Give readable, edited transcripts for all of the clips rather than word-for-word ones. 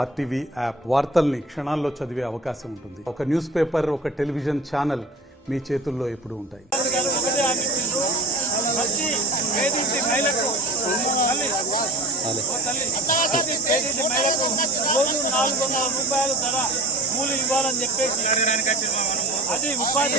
RTV app వార్తల్ని క్షణాల్లో చదివే అవకాశం ఉంటుంది. ఒక న్యూస్ పేపర్, ఒక టెలివిజన్ ఛానల్ మీ చేతుల్లో ఎప్పుడూ ఉంటాయి. కూలి ఇవ్వాలని చెప్పేసి అది ఉపాధి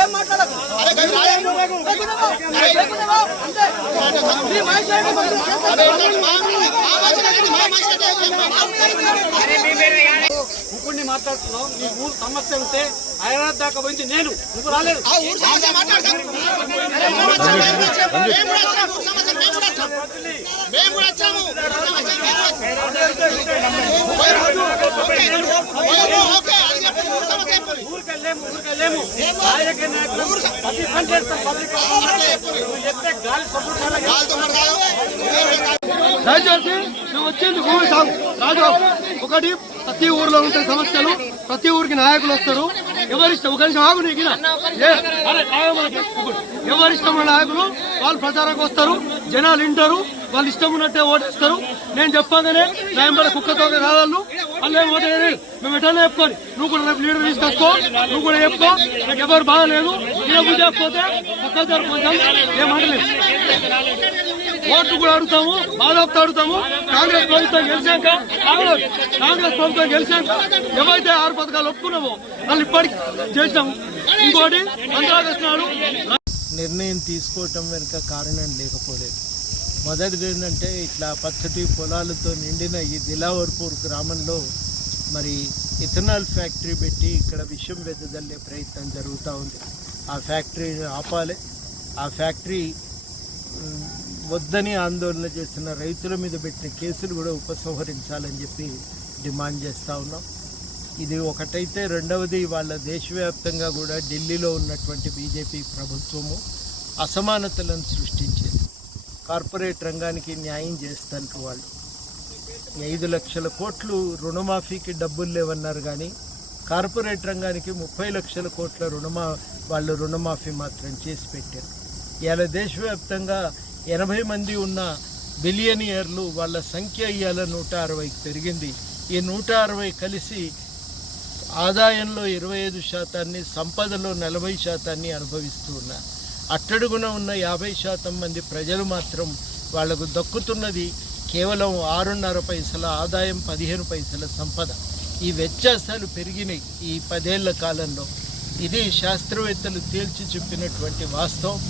ఏం మాట్లాడదు ఇప్పుడు మాట్లాడుతున్నావు. నీ ఊరు సమస్య ఉంటే హైదరాబాద్ దాకా పోయింది నేను, నువ్వు రాలేదు. ఊరికెళ్ళేము రాజకీయ నాయకులు పని చేస్తాం. పబ్లిక్ చెప్తే గాలి దయచేసి నువ్వు వచ్చింది భూమి సాగు రాజు. ఒకటి, ప్రతి ఊర్లో ఉంటే సమస్యలు, ప్రతి ఊరికి నాయకులు వస్తారు. ఎవరిష్టం ఒక నిమిషం ఆగు, నీకు ఎవరిష్టం నాయకులు వాళ్ళు ప్రచారంకి వస్తారు, జనాలు వింటారు, వాళ్ళు ఇష్టం ఉన్నట్టే ఓటేస్తారు. నేను చెప్పగానే నవంబర్ కుక్కతో రాళ్ళు వాళ్ళు ఓటేది మేము ఎట్లా చెప్పుకోని, నువ్వు కూడా రేపు లీడర్ తీసుకొచ్చుకో, నువ్వు కూడా చెప్పుకో. నాకు ఎవరు బాగాలేదు, నేను చెప్పకపోతే పక్క కొంచెం ఏమంటలేదు. ఓట్లు కూడా అడుగుతాము, బాధతో అడుగుతాము. కాంగ్రెస్ ప్రభుత్వం గెలిచాక ఎవరైతే 6 పథకాలు ఒప్పుకున్నామో వాళ్ళు ఇప్పటికి చేసినాము. ఇంకోటి 15 ఆగస్టు నాడు నిర్ణయం తీసుకోవటం వెనుక కారణం లేకపోలేదు. మొదటిది ఏంటంటే, ఇట్లా పచ్చటి పొలాలతో నిండిన ఈ దిలావర్పూర్ గ్రామంలో మరి ఇథనాల్ ఫ్యాక్టరీ పెట్టి ఇక్కడ విషం వెదజల్లే ప్రయత్నం జరుగుతూ ఉంది. ఆ ఫ్యాక్టరీని ఆపాలి. ఆ ఫ్యాక్టరీ వద్దని ఆందోళన చేసిన రైతుల మీద పెట్టిన కేసులు కూడా ఉపసంహరించాలని చెప్పి డిమాండ్ చేస్తూ ఉన్నాం. ఇది ఒకటైతే, రెండవది వాళ్ళ దేశవ్యాప్తంగా కూడా ఢిల్లీలో ఉన్నటువంటి బీజేపీ ప్రభుత్వము అసమానతలను సృష్టించేది. కార్పొరేట్ రంగానికి న్యాయం చేస్తానికి వాళ్ళు 5 లక్షల కోట్లు రుణమాఫీకి డబ్బులు లేవన్నారు, కానీ కార్పొరేట్ రంగానికి 30 లక్షల కోట్ల వాళ్ళు రుణమాఫీ మాత్రం చేసి పెట్టారు. ఇవాళ దేశవ్యాప్తంగా 80 మంది ఉన్న బిలియనియర్లు వాళ్ళ సంఖ్య ఇవాళ 160కి పెరిగింది. ఈ 160 కలిసి ఆదాయంలో 25%, సంపదలో 40% అనుభవిస్తూ ఉన్నారు. అట్టడుగున ఉన్న 50% మంది ప్రజలు మాత్రం వాళ్లకు దక్కుతున్నది కేవలం 6.5 పైసల ఆదాయం, 15 పైసల సంపద. ఈ వ్యత్యాసాలు పెరిగినాయి ఈ 10 ఏళ్ల కాలంలో. ఇది శాస్త్రవేత్తలు తేల్చి చెప్పినటువంటి వాస్తవం.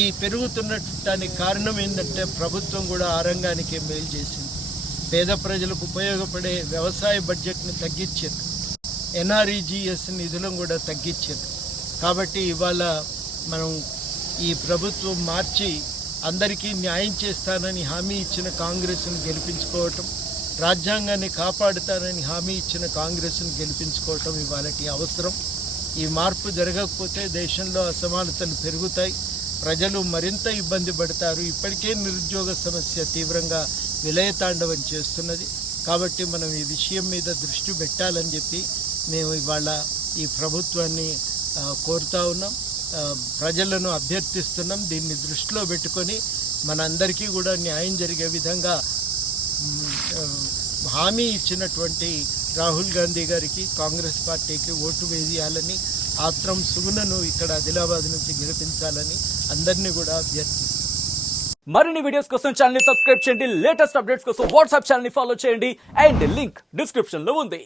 ఈ పెరుగుతున్నటానికి కారణం ఏంటంటే, ప్రభుత్వం కూడా ఆ రంగానికే మేలు చేసింది. పేద ప్రజలకు ఉపయోగపడే వ్యవసాయ బడ్జెట్ని తగ్గించారు, NREGS నిధులను కూడా తగ్గించారు. కాబట్టి ఇవాళ మనం ఈ ప్రభుత్వం మార్చి అందరికీ న్యాయం చేస్తానని హామీ ఇచ్చిన కాంగ్రెస్ను గెలిపించుకోవటం, రాజ్యాంగాన్ని కాపాడుతానని హామీ ఇచ్చిన కాంగ్రెస్ను గెలిపించుకోవటం ఇవాళటి అవసరం. ఈ మార్పు జరగకపోతే దేశంలో అసమానతలు పెరుగుతాయి, ప్రజలు మరింత ఇబ్బంది పడతారు. ఇప్పటికే నిరుద్యోగ సమస్య తీవ్రంగా విలయతాండవం చేస్తున్నది. కాబట్టి మనం ఈ విషయం మీద దృష్టి పెట్టాలని చెప్పి మేము ఇవాళ ఈ ప్రభుత్వాన్ని కోరుతా ఉన్నాం, ప్రజలను అభ్యర్థిస్తున్నాం. దీన్ని దృష్టిలో పెట్టుకొని మనందరికీ కూడా న్యాయం జరిగే విధంగా హామీ ఇచ్చినటువంటి రాహుల్ గాంధీ గారికి, కాంగ్రెస్ పార్టీకి ఓటు వేయాలని, ఆత్రం సుగుణను ఇక్కడ ఆదిలాబాద్ నుంచి గెలిపించాలని అందరినీ కూడా అభ్యర్థిస్తున్నాం. మరిన్ని వీడియోస్ కోసం ఛానల్ ని సబ్స్క్రైబ్ చేయండి. లేటెస్ట్ అప్డేట్స్ కోసం వాట్సాప్ ఛానల్ ని ఫాలో చేయండి. అండ్ లింక్ డిస్క్రిప్షన్ లో ఉంది.